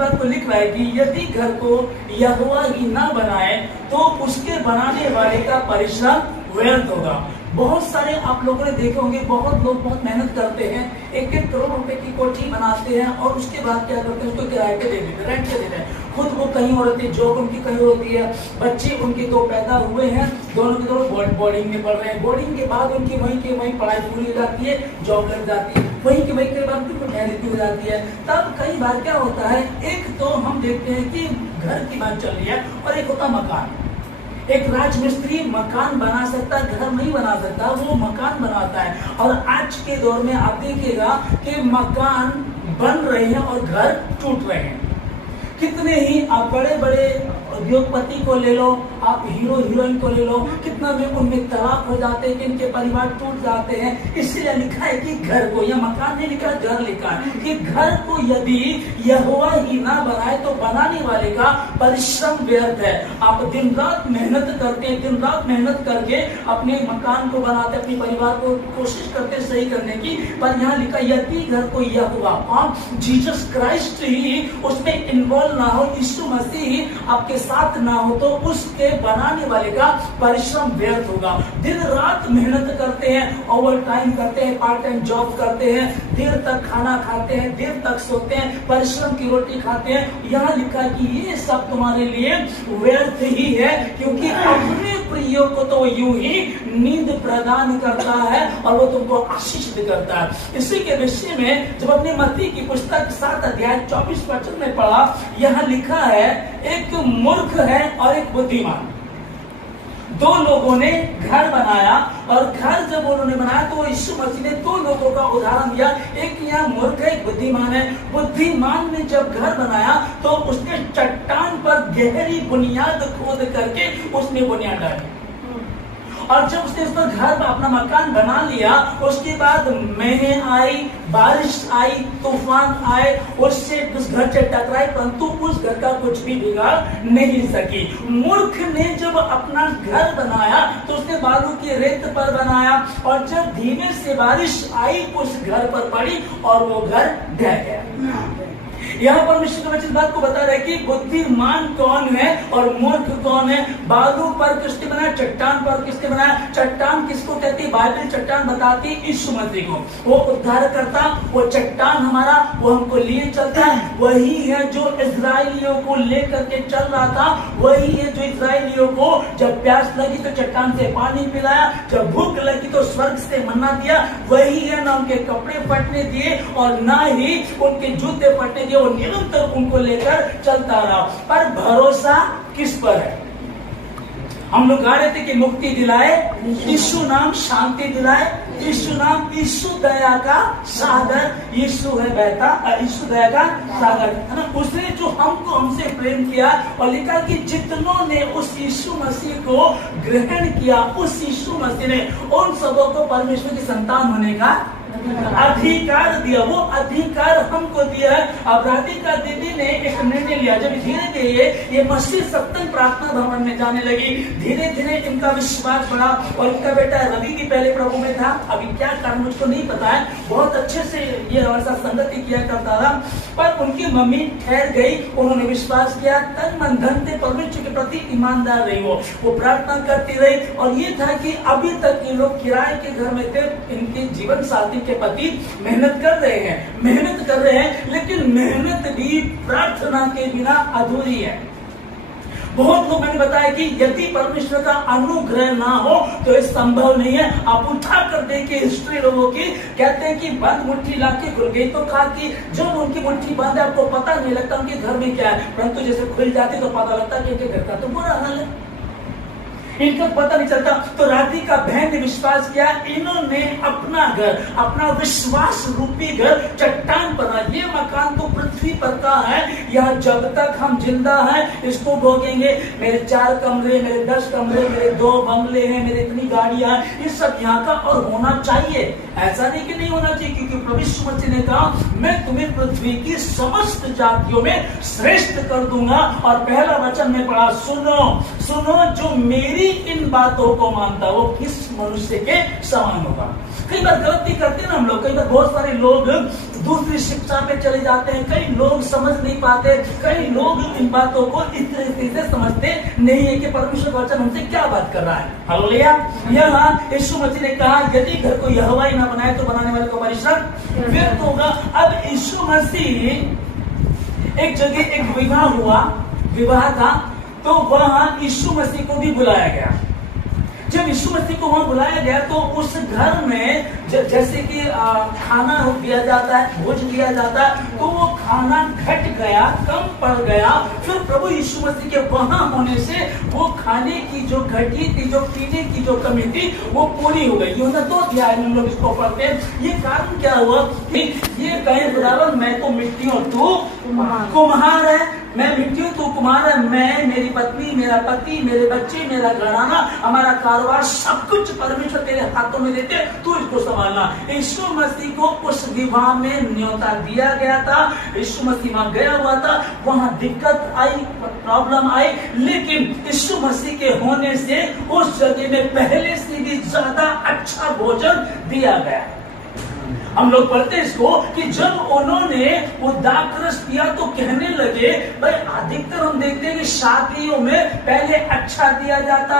बात को लिख रहा है कि यदि घर को यहोवा ही ना बनाए तो उसके बनाने वाले का परिश्रम व्यर्थ होगा। बहुत सारे आप लोगों ने देखे होंगे, बहुत लोग बहुत मेहनत करते हैं, 1-1 करोड़ रुपए की कोठी बनाते हैं और उसके बाद क्या करते हैं, उसको किराए पे दे देते हैं, रेंट पे देते हैं। खुद वो कहीं और होती है, जॉब उनकी कहीं होती है, बच्चे उनके 2 पैदा हुए हैं, दोनों के दोनों बोर्डिंग में पढ़ रहे हैं। बोर्डिंग के बाद उनकी वहीं के वहीं पढ़ाई पूरी हो जाती है, जॉब लग जाती है, वहीं के वहीं के बाद उनकी मैरिज भी हो जाती है। तब कई बार क्या होता है, एक तो हम देखते हैं कि घर की बात चल रही है और एक होता मकान। एक राजमिस्त्री मकान बना सकता है, घर नहीं बना सकता, वो मकान बनाता है। और आज के दौर में आप देखिएगा कि मकान बन रहे हैं और घर टूट रहे हैं। कितने ही आप बड़े बड़े उद्योगपति को ले लो, आप हीरो हीरोइन को ले लो, कितना में उनमें तलाक हो जाते हैं, इनके परिवार टूट जाते हैं। इसलिए लिखा है कि घर को, या मकान नहीं लिखा, घर लिखा है कि घर को यदि यहोवा ही ना बनाए तो बनाने वाले का परिश्रम व्यर्थ है। आप दिन रात मेहनत करते हैं, दिन रात मेहनत करके अपने मकान को बनाते, अपने परिवार को कोशिश करते सही करने की, पर यहाँ लिखा यदि घर को यहोवा और जीसस क्राइस्ट ही उसमें इन्वॉल्व ना हो, यीशु मसीह आपके साथ ना हो, तो उसके बनाने वाले का परिश्रम व्यर्थ होगा। दिन रात मेहनत करते हैं, ओवर टाइम करते हैं, पार्ट टाइम जॉब करते हैं, देर तक खाना खाते हैं, देर तक सोते हैं, परिश्रम की रोटी खाते हैं। यहाँ लिखा कि ये सब तुम्हारे लिए व्यर्थ ही है, क्योंकि अपने प्रियो को तो यूं ही नींद प्रदान करता है और वो तुमको आशीषित करता है। इसी के विषय में जब अपने मत्ती की पुस्तक 7 अध्याय 24 वचन में पढ़ा, यहाँ लिखा है एक मूर्ख है और एक बुद्धिमान। 2 लोगों ने घर बनाया और घर जब उन्होंने बनाया तो यीशु मसीह ने 2 लोगों का उदाहरण दिया, एक यहाँ मूर्ख है, एक बुद्धिमान है। बुद्धिमान ने जब घर बनाया तो उसने चट्टान पर गहरी बुनियाद खोद करके उसने बुनियाद डाली, और जब उसने उस पर घर अपना मकान बना लिया, उसके बाद मेघें आई, बारिश आई, तूफान आए, उससे उस घर से टकराई, परंतु उस घर का कुछ भी बिगाड़ नहीं सकी। मूर्ख ने जब अपना घर बनाया तो उसने बालू की रेत पर बनाया, और जब धीमे से बारिश आई उस घर पर पड़ी और वो घर ढह गया। यहाँ परमेश्वर का वचन बात को बता रहा है कि बुद्धिमान कौन है और मूर्ख कौन है। बालू पर किसने बनाया, चट्टान पर किसने बनाया। चट्टान किसको कहती है, बाइबल चट्टान बताती है यीशु मसीह को। वो उद्धार करता, वो चट्टान हमारा, वो हमको लिए चलता है। वही है जो इजराइलियों को लेकर के चल रहा था, वही है जो इजराइलियों को जब प्यास लगी तो चट्टान से पानी पिलाया, जब भूख लगी तो स्वर्ग से मन्ना दिया। वही है, ना उनके कपड़े फटने दिए और ना ही उनके जूते फटने दिए, निरंतर उनको लेकर चलता रहा। पर भरोसा किस पर है। हम लोग गा रहे थे कि मुक्ति दिलाए यीशु नाम, शांति दिलाए यीशु नाम, यीशु दया का सागर, यीशु है बहता, यीशु दया का सागर, है ना। उसने जो हमसे प्रेम किया और लिखा कि जितनों ने उस यीशु मसीह को ग्रहण किया, उस यीशु मसीह ने उन सबों को परमेश्वर की संतान होने का अधिकार दिया। वो अधिकार हमको दिया है। अब राधिका दीदी ने एक निर्णय लिया, जब धीरे धीरे ये मसीह सत्संग प्रार्थना भवन में जाने लगी, धीरे धीरे इनका विश्वास बढ़ा और इनका बेटा रवि भी पहले प्रभु में था, अभी क्या कारण मुझको नहीं पता है, बहुत अच्छे से ये हमारे साथ संगति किया करता था। पर उनकी मम्मी ठहर गई, उन्होंने विश्वास किया, तन मन धन से परमेश्वर के प्रति ईमानदार रही, वो प्रार्थना करती रही। और ये था कि अभी तक ये लोग किराए के घर में थे, इनके जीवन साथी के पति मेहनत कर रहे हैं, लेकिन मेहनत भी प्रार्थना के बिना अधूरी है। बहुत लोग मैंने बताया कि यदि परमेश्वर का अनुग्रह ना हो तो ये संभव नहीं है। आप उठा कर देखिए हिस्ट्री लोगों की, कहते हैं कि बंद मुट्ठी लाके खुल गई, तो कहा कि जब उनकी मुट्ठी बंद है आपको पता नहीं लगता उनके घर में क्या है, परंतु जैसे खुल जाती तो पता लगता कि इनके घर का तो बुरा हाल है, इनको पता नहीं चलता। तो राधिका बहन ने विश्वास किया, इन्होंने अपना घर, अपना विश्वास रूपी घर चट्टान बना। ये मकान तो पृथ्वी पर का है, यहाँ जब तक हम जिंदा हैं इसको भोगेंगे। मेरे 4 कमरे, मेरे 10 कमरे, मेरे 2 बंगले हैं, मेरे इतनी गाड़ियां हैं, ये सब यहाँ का और होना चाहिए। ऐसा नहीं कि नहीं होना चाहिए, क्योंकि प्रभु यीशु मसीह ने कहा मैं तुम्हें पृथ्वी की समस्त जातियों में श्रेष्ठ कर दूंगा। और पहला वचन में पढ़ा, सुनो सुनो जो मेरी इन बातों को मानता वो किस मनुष्य के समान होगा। कई बार गलती करते हैं ना हम लोग, कई बार बहुत सारे लोग दूसरी शिक्षा पे चले जाते हैं। कई लोग समझ नहीं पाते, कई लोग इन बातों को इस तरीके से समझते नहीं है कि परमेश्वर का वचन हमसे क्या बात कर रहा है। हालेलुया। यहाँ यीशु मसीह ने कहा यदि घर को यहोवा ही ना बनाए तो बनाने वाले को परिश्रम व्यर्थ होगा। अब यीशु मसीह एक जगह एक विवाह था, तो वहां यीशु मसीह को भी बुलाया गया। जब यीशु मसीह को वहां बुलाया गया तो उस घर में जैसे कि खाना दिया जाता है, भोज दिया जाता है, तो वो खाना घट गया, कम पड़ गया। फिर प्रभु यीशु मसीह के वहां होने से वो खाने की जो घटी थी, जो पीने की जो कमी थी, वो पूरी हो गई। यूहन्ना 2 अध्याय में हम लोग इसको पढ़ते हैं। ये कारण क्या हुआ कि ये कहे खुदावन मैं तो मिट्टी हूं, तू कुम्हार है। मैं मिट्टी हूं, तू कुम्हार है। मैं, मेरी पत्नी, मेरा पति, मेरे बच्चे, मेरा घराना, हमारा कारोबार, सब कुछ परमेश्वर तेरे हाथों में देते, तू इसको संभालना। यीशु मसीह को उस विवाह में न्योता दिया गया था। यीशु मसीह वहां गया हुआ था, वहां दिक्कत आई, प्रॉब्लम आई, लेकिन यीशु मसीह के होने से उस जगह में पहले से भी ज्यादा अच्छा भोजन दिया गया। हम लोग पढ़ते हैं इसको कि जब उन्होंने वो दाखरस पिया तो कहने लगे, भाई अधिकतर हम देखते हैं कि शादियों में पहले अच्छा दिया जाता,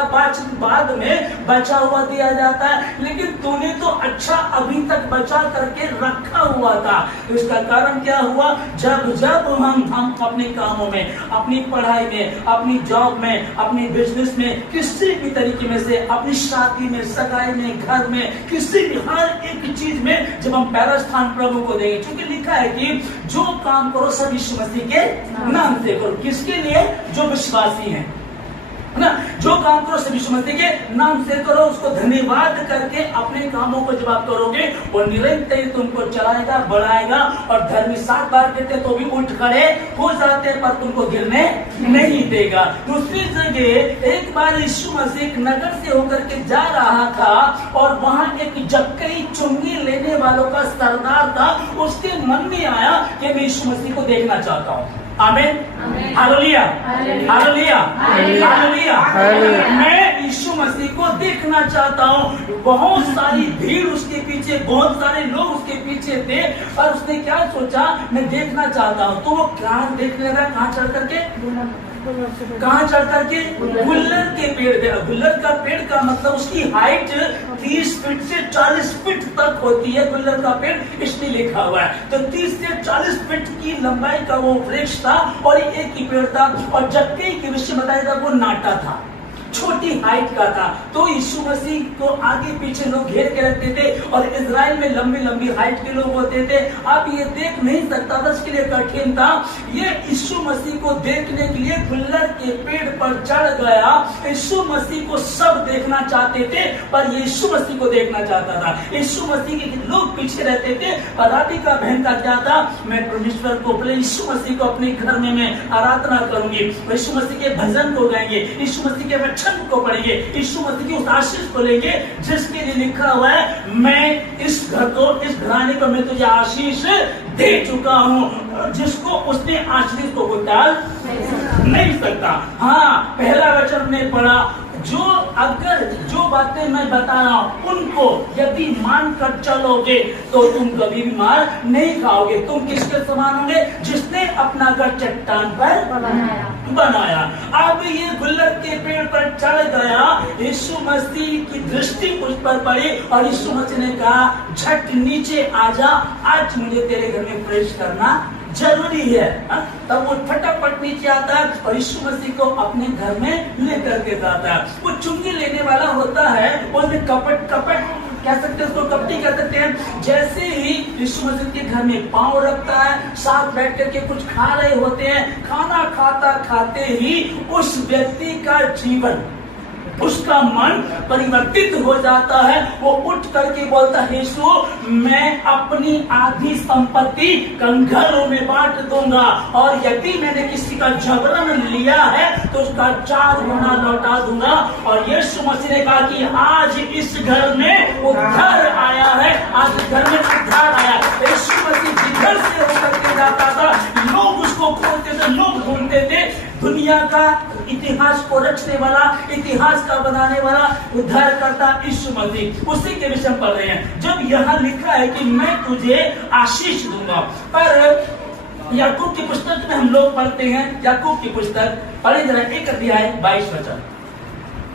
बाद में बचा हुआ दिया जाता है, लेकिन तूने तो अच्छा अभी तक बचा करके रखा हुआ था। तो इसका कारण क्या हुआ? जब जब हम अपने कामों में, अपनी पढ़ाई में, अपनी जॉब में, अपनी बिजनेस में, किसी भी तरीके में से, अपनी शादी में, सगाई में, घर में, किसी भी हर एक चीज में जब हम पहला स्थान प्रभु को देंगे, क्योंकि लिखा है कि जो काम करो सब यीशु मसीह के नाम से करो। किसके लिए? जो विश्वासी हैं, है ना। जो काम करो सब यीशु मसीह के नाम से करो। उसको धन्यवाद करके अपने कामों को जब आप करोगे, वो निरंतर तुमको चलाएगा, बढ़ाएगा। और धर्मी 7 बार देते तो भी उठ खड़े हो जाते, पर तुमको गिरने नहीं देगा। दूसरी जगह एक बार यीशु मसीह एक नगर से होकर के जा रहा था, और वहां एक जक्कई चुंगी लेने वालों का सरदार था। उसके मन में आया कि मैं यीशु मसीह को देखना चाहता हूँ। आमीन, हालेलुया, हालेलुया, हालेलुया। मैं यीशु मसीह को देखना चाहता हूँ। बहुत सारी भीड़ उसके पीछे, बहुत सारे लोग उसके पीछे थे, और उसने क्या सोचा, मैं देखना चाहता हूँ। तो वो कहाँ देखने लगा? कहाँ चढ़ करके? कहाँ चढ़ करके? गुल्लर के पेड़ पे। गुल्लर का पेड़ का मतलब उसकी हाइट 30 फीट से 40 फीट तक होती है। गुल्लर का पेड़ इसलिए लिखा हुआ है। तो 30 से 40 फीट की लंबाई का वो वृक्ष था, और एक ही पेड़ था। और जक्कई के विषय बताया था, वो नाटा था, छोटी हाइट का था। तो यीशु मसीह को आगे पीछे लोग घेर के रखते थे, और इजराइल में लंबी लंबी हाइट के लोग होते थे। अब ये देख नहीं सकता था, इसके लिए कठिन था। ये यीशु मसीह को देखने के लिए गुल्लर के पेड़ पर चढ़ गया। यीशु मसीह को सब देखना चाहते थे, पर यीशु मसीह को देखना चाहता था। यीशु मसीह के लोग पीछे रहते थे। पर राधिका बहन का क्या था? मैं परमेश्वर को, पहले यीशु मसीह को अपने घर में मैं आराधना करूंगी, यीशु मसीह के भजन को गाएंगे, यीशु मसीह के वचन को पढ़ेंगे, यीशु मसीह की उस आशीष को लेंगे जिसके लिए लिखा हुआ है, मैं इस घर को, इस घराने को मैं तुझे आशीष दे चुका हूँ। जिसको उसने आशीष को टाल नहीं सकता। हाँ, पहला वचन ने पढ़ा, जो बातें मैं बता रहा हूं उनको यदि मान कर चलोगे तो तुम कभी भी मार नहीं खाओगे। तुम किसके समान होंगे? जिसने अपना घर चट्टान पर बनाया। अब ये गुल्लर के पेड़ पर चढ़ गया, यीशु मसीह की दृष्टि उस पर पड़ी, और यीशु मसीह ने कहा, झट नीचे आजा, आज मुझे तेरे घर में प्रवेश करना जरूरी है। तब वो फटाफट नीचे आता है, और यीशु मसीह को अपने घर में लेकर के जाता है। वो चुंगी लेने वाला होता है, उसमें कपट कह सकते हैं, उसको कपटी कह सकते हैं। जैसे ही यीशु मसीह के घर में पांव रखता है, साथ बैठ करके कुछ खा रहे होते हैं, खाना खाते ही उस व्यक्ति का जीवन, उसका मन परिवर्तित हो जाता है। वो उठ करके बोलता है, यीशु मैं अपनी आधी संपत्ति कंगालों में बांट दूंगा, और यदि मैंने किसी का जबरन लिया है तो उसका 4 गुना लौटा दूंगा। और यीशु मसीह ने कहा कि आज इस घर में उद्धार आया है, आज घर में उद्धार आया। यीशु मसीह जिधर से होकर के जाता था, लोग उसको खोलते थे, लोग ढूंढते थे। दुनिया दुनिया का इतिहास को रचने वाला, इतिहास का बनाने वाला उद्धारकर्ता यीशु मसीह, उसी के विषय में पढ़ रहे हैं। जब यहाँ लिखा है कि मैं तुझे आशीष दूंगा, पर याकूब की पुस्तक में हम लोग पढ़ते हैं, याकूब की पुस्तक पढ़े जरा 1 अध्याय 22 वचन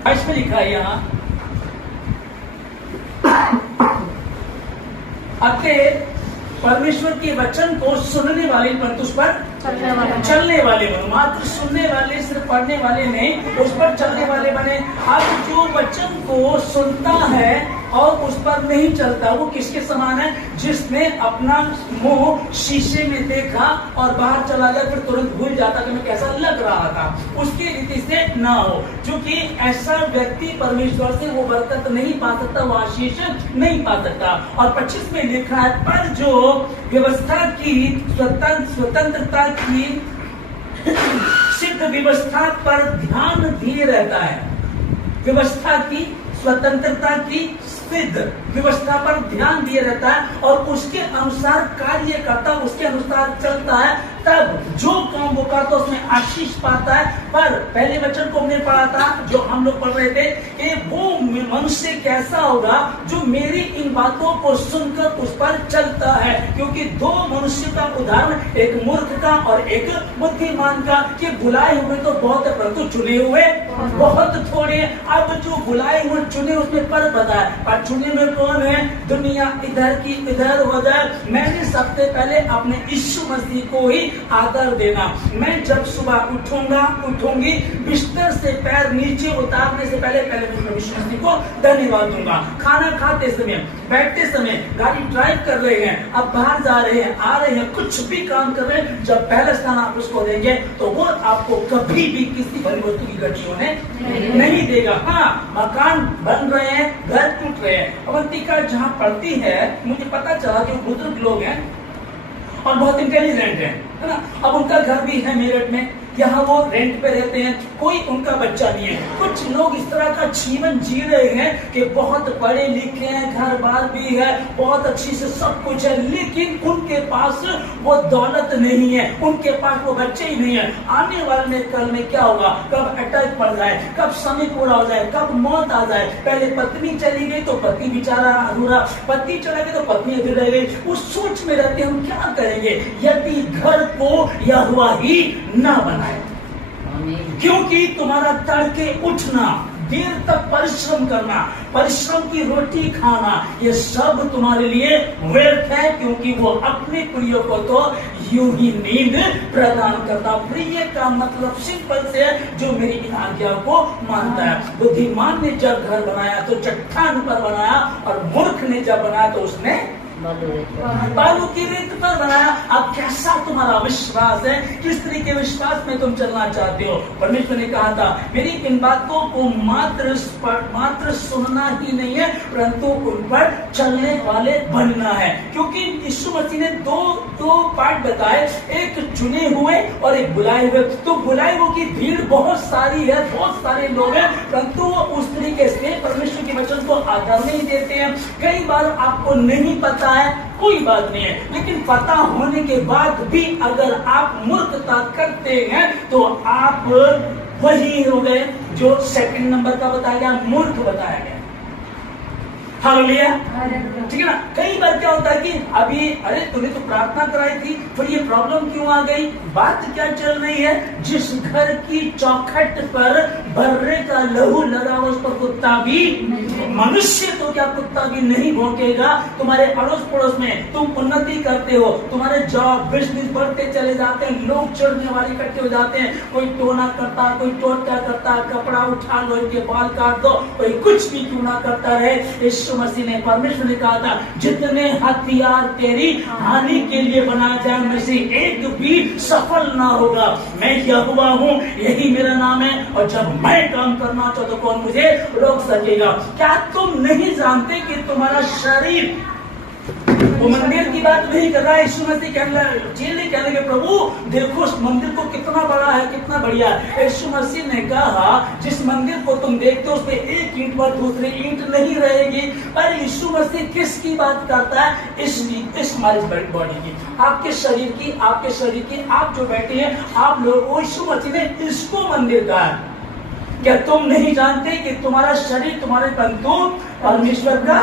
22 में लिखा है यहाँ, अतः परमेश्वर के वचन को सुनने वाले परंतु उस पर चलने वाले बनो। मात्र सुनने वाले, सिर्फ पढ़ने वाले नहीं, उस पर चलने वाले बने। अब जो वचन को सुनता है और उस पर नहीं चलता, वो किसके समान है? जिसने अपना मुंह शीशे में देखा और बाहर चला गया, फिर तुरंत भूल जाता कि मैं कैसा लग रहा था। उसकी रीति से ना हो, क्योंकि ऐसा व्यक्ति परमेश्वर से वो बरकत नहीं पा सकता, वो आशीष नहीं पा सकता। और 25 में लिखा है, पर जो व्यवस्था की स्वतंत्रता की सिद्ध व्यवस्था पर ध्यान दिए रहता है, व्यवस्था की स्वतंत्रता की सिद्ध व्यवस्था पर ध्यान दिए रहता है और उसके अनुसार कार्य करता, उसके अनुसार चलता है, तब जो काम वो करता उसमें आशीष पाता है। पर पहले वचन को हमने पढ़ा था, जो हम लोग पढ़ रहे थे, कि वो मनुष्य कैसा होगा जो मेरी इन बातों को सुनकर उस पर चलता है। क्योंकि दो मनुष्य का उदाहरण, एक मूर्ख का और एक बुद्धिमान का, कि बुलाए हुए तो बहुत है परंतु चुने हुए बहुत थोड़े। अब जो बुलाए हुए चुने उसमें पर बताया, पर चुने में कौन है? दुनिया इधर की इधर हो जाए। मैंने सबसे पहले अपने यीशु मसीह को ही आदर देना। मैं जब सुबह उठूंगी, बिस्तर से पैर नीचे उतारने से पहले मैं यीशु मसीह को धन्यवाद दूंगा। खाना खाते समय, बैठते समय, गाड़ी ड्राइव कर रहे हैं, अब बाहर जा रहे हैं, आ रहे हैं, कुछ भी काम कर रहे हैं, जब पहला स्थान आप उसको देंगे तो वो आपको कभी भी किसी बड़ी वस्तु की गति होने नहीं देगा। हाँ, मकान बन रहे हैं, घर टूट रहे हैं। अवंतिका जहाँ पढ़ती है, मुझे पता चला कि वो बुजुर्ग लोग हैं और बहुत इंटेलिजेंट है ना। अब उनका घर भी है मेरठ में, यहाँ वो रेंट पे रहते हैं, कोई उनका बच्चा नहीं है। कुछ लोग इस तरह का जीवन जी रहे हैं कि बहुत पढ़े लिखे हैं, घर बार भी है, बहुत अच्छी से सब कुछ है, लेकिन उनके पास वो दौलत नहीं है, उनके पास वो बच्चे ही नहीं है। आने वाले कल में क्या होगा? कब अटैक पड़ जाए, कब समय पूरा हो जाए, कब मौत आ जाए। पहले पत्नी चली गई तो पति बेचारा अधूरा, पति चला गया तो पत्नी अधूरी रह गई। उस सोच में रहते हम क्या करेंगे यदि घर को यहोवा ही ना बनाए। क्योंकि तुम्हारा तड़के उठना, देर तक परिश्रम करना, परिश्रम की रोटी खाना, ये सब तुम्हारे लिए व्यर्थ है, क्योंकि वो अपने प्रिय को तो यूं ही नींद प्रदान करता। प्रिय का मतलब सिंपल से है, जो मेरी इन आज्ञा को मानता है। बुद्धिमान ने जब घर बनाया तो चट्टान पर बनाया, और मूर्ख ने जब बनाया तो उसने बालू की रेत पर बनाया। अब कैसा तुम्हारा विश्वास है? किस तरीके के विश्वास में तुम चलना चाहते हो? परमेश्वर ने कहा था, मेरी इन बातों को मात्र सुनना ही नहीं है, परंतु उन पर चलने वाले बनना है। क्योंकि यीशु मसीह ने दो पार्ट बताए, एक चुने हुए और एक बुलाए हुए। तो बुलाए हुए की भीड़ बहुत सारी है, बहुत सारे लोग हैं, परंतु वो उस तरीके से परमेश्वर के वचन को आदर नहीं देते हैं। कई बार आपको नहीं पता है, कोई बात नहीं है, लेकिन पता होने के बाद भी अगर आप मूर्खता करते हैं तो आप वही हो गए जो सेकंड नंबर का बताया गया, मूर्ख बताया गया। हालेलुया, ठीक है ना। कई बार क्या होता है कि अभी अरे तूने तो प्रार्थना कराई थी, फिर ये प्रॉब्लम क्यों आ गई? बात क्या चल रही है? जिस घर की चौखट पर बर्रे का लहू लगा उस पर कुत्ता भी, मनुष्य तो क्या कुत्ता भी नहीं भौंकेगा। तुम्हारे अड़ोस पड़ोस में तुम उन्नति करते हो, तुम्हारे जॉब बिजनेस बढ़ते चले जाते हैं, लोग चढ़ने वाले इकट्ठे हो जाते हैं, कोई टोना करता, कोई टोटका करता, कपड़ा उठा लो, इनके बाल काट दो, कोई कुछ भी क्यों ना करता रहे। यीशु मसीह ने, परमेश्वर ने कहा था, जितने हथियार तेरी हानि के लिए बनाए जाए में से एक भी सफल ना होगा। मैं यहोवा हूँ, यही मेरा नाम है, और जब मैं काम करना चाहूँ तो कौन मुझे रोक सकेगा? क्या तुम नहीं जानते कि तुम्हारा शरीर वो मंदिर की बात नहीं कर रहा है। यीशु मसीह चेले कहने लगे प्रभु देखो उस मंदिर को कितना बड़ा है, कितना बढ़िया है। यीशु मसीह ने कहा जिस मंदिर को तुम देखते हो उसमें एक ईंट पर दूसरी ईंट नहीं रहेगी। पर यीशु मसीह किसकी बात करता है? इस हमारी बॉडी की, आपके शरीर की, आप जो बैठे हैं आप लोग, यीशु मसीह ने इसको मंदिर कहा है। क्या तुम नहीं जानते कि तुम्हारा शरीर, तुम्हारे तंतु परमेश्वर का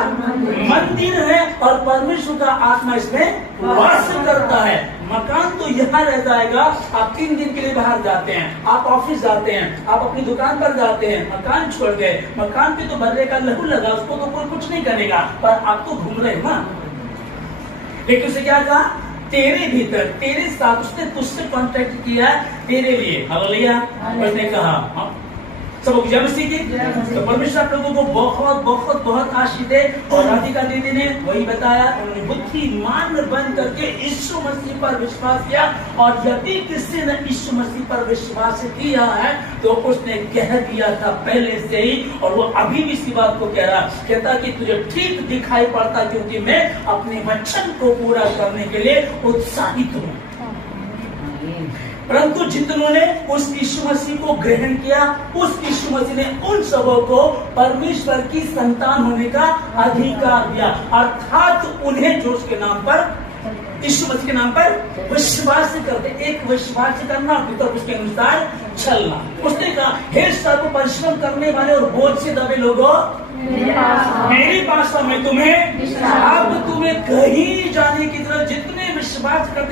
मंदिर है और परमेश्वर का आत्मा इसमें वास करता है। मकान तो यहाँ रह जाएगा, आप 3 दिन के लिए बाहर जाते हैं, आप ऑफिस जाते हैं, आप अपनी दुकान पर जाते हैं, मकान छोड़ गए, मकान पे तो भरने का लहू लगा, उसको तो कोई कुछ नहीं करेगा, पर आप तो घूम रहे हो ना। लेकिन उसे क्या कहा? तेरे भीतर, तेरे साथ उसने तुझसे कॉन्ट्रैक्ट किया तेरे लिए। हालेलुया। उसने कहा सब मसीह की। तो परमेश्वर आप लोगों को बहुत बहुत बहुत आशीष दे। और राधिका दीदी ने वही बताया, उन्होंने बुद्धिमान बन करके यीशु मसीह पर विश्वास किया। और यदि किसी ने यीशु मसीह पर विश्वास किया है तो उसने कह दिया था पहले से ही, और वो अभी भी इसी बात को कह रहा, कहता कि तुझे ठीक दिखाई पड़ता क्योंकि मैं अपने वचन को पूरा करने के लिए उत्साहित हूँ। परंतु जितनों ने उस यीशु मसीह को ग्रहण किया, उस यीशु मसीह ने उन सबों को परमेश्वर की संतान होने का अधिकार दिया, अर्थात उन्हें जो उसके नाम पर, यीशु मसीह के नाम पर विश्वास करते, एक विश्वास करना तो उसके अनुसार चलना। उसने कहा हे सर्व परिश्रम करने वाले और बोझ से दबे लोगों, मेरी भाषा में तुम्हें, अब तुम्हें कहीं जाने की जरूरत, जितने विश्वास करते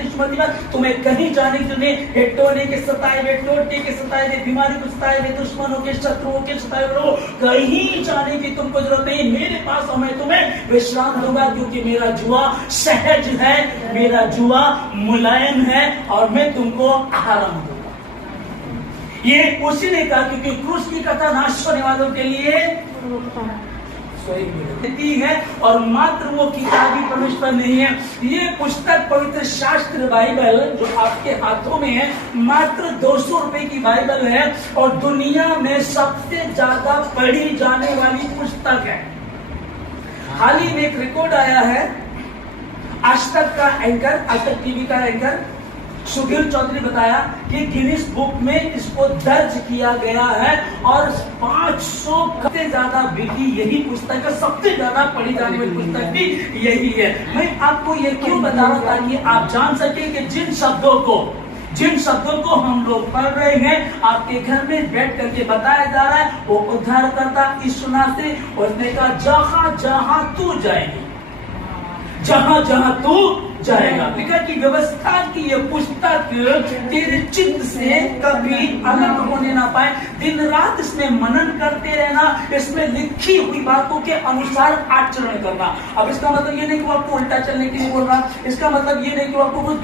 तुम्हें कहीं जाने की जरूरत, टोने के सताए हुए, टोटे के सताए हुए, बीमारी को सताए हुए, दुश्मनों के, शत्रुओं के सताए हुए, कहीं जाने की तुमको जरूरत नहीं। मेरे पास मैं तुम्हें विश्राम दूंगा क्योंकि मेरा जुआ सहज है, मेरा जुआ मुलायम है और मैं तुमको आराम दूंगा। ये उसी ने कहा क्योंकि क्रूस की कथा नाश होने वालों के लिए है और मात्र वो किताबी परमेश्वर नहीं है। ये पुस्तक पवित्र शास्त्र बाइबल जो आपके हाथों में है, मात्र 200 रुपए की बाइबल है और दुनिया में सबसे ज्यादा पढ़ी जाने वाली पुस्तक है। हाल ही में एक रिकॉर्ड आया है, आज तक का एंकर, आज तक टीवी का एंकर सुधीर चौधरी बताया कि गिनीज बुक में इसको दर्ज किया गया है और 500 से ज्यादा बिकी यही पुस्तक है, सबसे ज्यादा पढ़ी जाने वाली पुस्तक भी यही है। मैं आपको ये क्यों बता रहा हूं? ताकि आप जान सके कि जिन शब्दों को हम लोग पढ़ रहे हैं, आपके घर में बैठ करके बताया जा रहा है, वो उद्धारकर्ता यीशु से उसने कहा जहां जहां तू जाएगी, जहां जहां तू जाएगा, लिखा कि व्यवस्था की ये पुस्तक तेरे चित्त से कभी अलग होने ना पाए। दिन रात इसमें मनन करते रहना, इसमें लिखी हुई बातों के अनुसार आचरण करना। अब इसका मतलब ये नहीं कि वो आपको उल्टा चलने के लिए बोल रहा, इसका मतलब ये नहीं कि वो आपको कुछ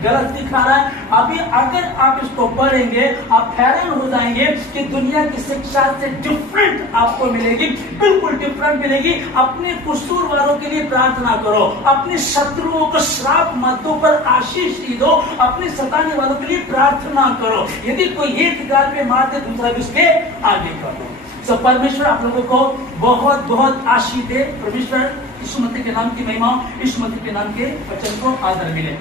गलत दिखा रहा है। अभी अगर आप इसको पढ़ेंगे आप हैरान हो जाएंगे कि दुनिया की शिक्षा से डिफरेंट आपको मिलेगी, बिल्कुल डिफरेंट मिलेगी। अपने कसूरवारों के लिए प्रार्थना करो, अपने शत्रुओं को श्राप मत दो पर आशीष ही दो, अपने सताने वालों के लिए प्रार्थना करो। यदि कोई एक गाल पे मार दे दूसरा भी उसके आगे करो। तो परमेश्वर आप लोगों को बहुत बहुत आशीष दे। परमेश्वर यीशु मसीह के नाम की महिमा, यीशु मसीह के नाम के वचन को आदर मिले।